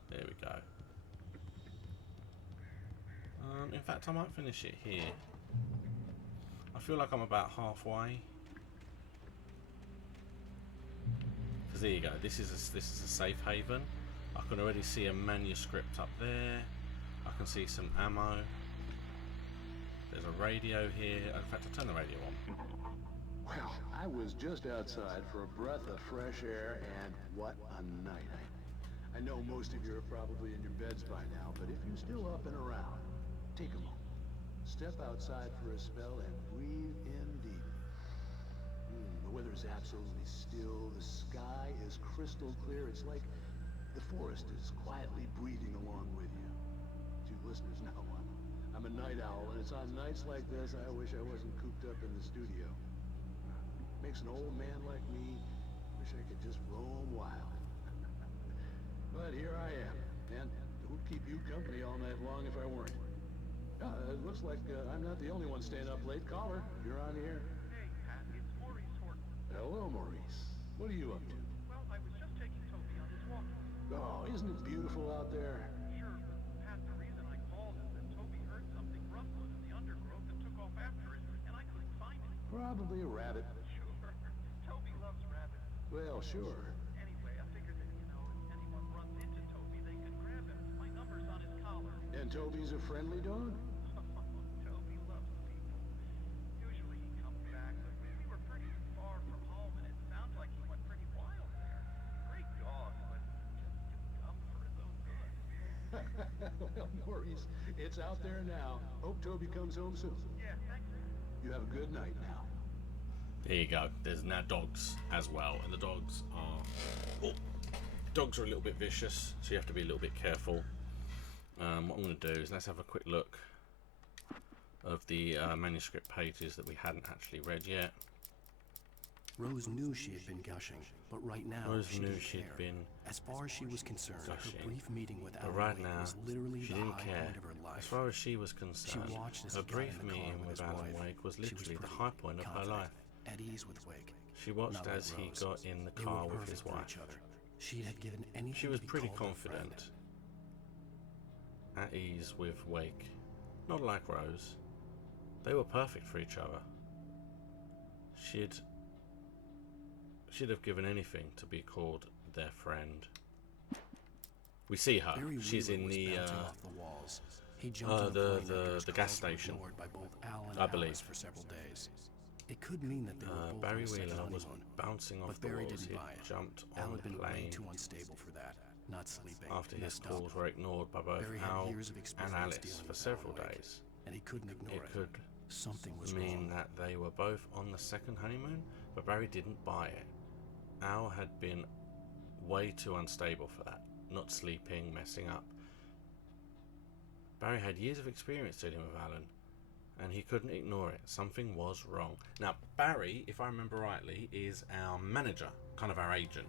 There we go. In fact, I might finish it here. I feel like I'm about halfway. Because there you go. This is a safe haven. I can already see a manuscript up there. I can see some ammo. There's a radio here. In fact, I'll turn the radio on. Well, I was just outside for a breath of fresh air, and what a night. I know most of you are probably in your beds by now, but if you're still up and around, take a moment. Step outside for a spell and breathe in deep. The weather is absolutely still. The sky is crystal clear. It's like the forest is quietly breathing along with you. To you listeners know, I'm a night owl, and it's on nights like this I wish I wasn't cooped up in the studio. Makes an old man like me wish I could just roam wild. But here I am, and who'd keep you company all night long if I weren't? It looks like I'm not the only one staying up late. Caller, you're on the air. Hey, Pat, it's Maurice Horton. Hello, Maurice. What are you up to? Well, I was just taking Toby on his walk. Oh, isn't it beautiful out there? Sure, but Pat, the reason I called is that Toby heard something rustling in the undergrowth and took off after it, and I couldn't find it. Probably a rabbit. Sure. Toby loves rabbits. Well, sure. Anyway, I figured that, if anyone runs into Toby, they could grab him. My number's on his collar. And Toby's a friendly dog? Toby loves people. Usually he comes back, but we were pretty far from home, and it sounds like he went pretty wild there. Great dog, but just too dumb for his own good. Well, Maurice, it's out there now. Hope Toby comes home soon. Yeah, thanks. You have a good night now. There you go. There's now dogs as well, and the dogs are dogs are a little bit vicious, so you have to be a little bit careful. What I'm going to do is let's have a quick look of the manuscript pages that we hadn't actually read yet. Rose knew she had been gushing, but right now Rose she knew didn't she'd care. been As far as she was concerned, gushing, her brief meeting with but Alan right Wake now was literally she the didn't high care. point of her life. As far as she was concerned, watched as her he got brief in the car meeting with with his Alan wife. Wake was She was literally the pretty, high point of her confident, life. at ease with Wake. She watched Not like as he Rose. got in the They were car with perfect his for wife. each other. She had given anything She was to be pretty called her friend. confident, at ease with Wake. Not like Rose. They were perfect for each other. She'd have given anything to be called their friend. We see her. Barry She's Wheeler in was the bouncing off the walls. He jumped in a plane after his gas calls were station, ignored by both Al and I believe. Alice for several days. It could mean that they were both Barry on a second Wheeler was honeymoon, bouncing off but the Barry walls. didn't He buy it. jumped Al on had the been way plane too unstable for that. Not sleeping, after his messed calls up. were ignored by both Barry had Al years of and experience Alice dealing for with several Alan Wake, days. and he couldn't ignore It could Something was mean wrong. that they were both on the second honeymoon, but Barry didn't buy it. Al had been way too unstable for that, not sleeping, messing up. Barry had years of experience dealing with Alan, and he couldn't ignore it. Something was wrong. Now, Barry, if I remember rightly, is our manager, kind of our agent,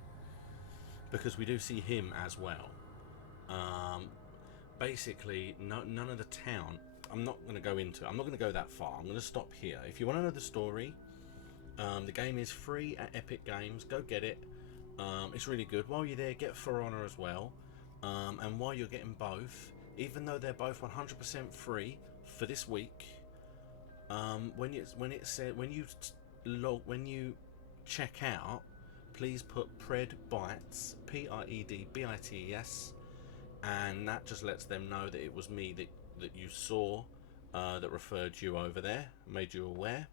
because we do see him as well. Basically, none of the town. I'm not going to go that far. I'm going to stop here. If you want to know the story, the game is free at Epic Games. Go get it. It's really good. While you're there, get For Honor as well. And while you're getting both, even though they're both 100% free for this week, when you check out, please put Pred Bites, PREDBITES, and that just lets them know that it was me that you saw, that referred you over there, made you aware.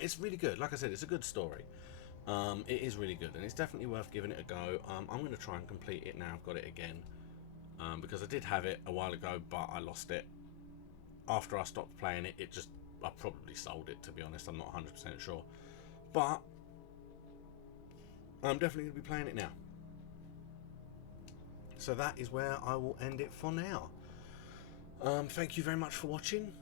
It's really good. Like I said, it's a good story. It is really good, and it's definitely worth giving it a go. I'm going to try and complete it now. I've got it again, because I did have it a while ago, but I lost it. After I stopped playing it, I probably sold it, to be honest. I'm not 100% sure, but I'm definitely going to be playing it now. So that is where I will end it for now. Thank you very much for watching.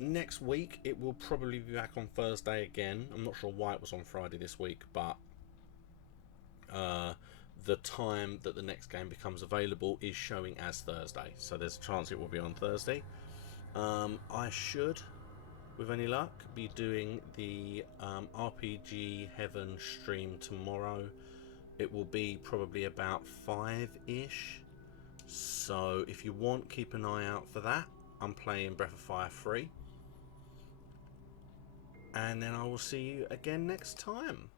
Next week it will probably be back on Thursday again. I'm not sure why it was on Friday this week, but the time that the next game becomes available is showing as Thursday, so there's a chance it will be on Thursday. I should, with any luck, be doing the RPG Heaven stream tomorrow. It will be probably about 5-ish, so if you want, keep an eye out for that. I'm playing Breath of Fire 3, and then I will see you again next time.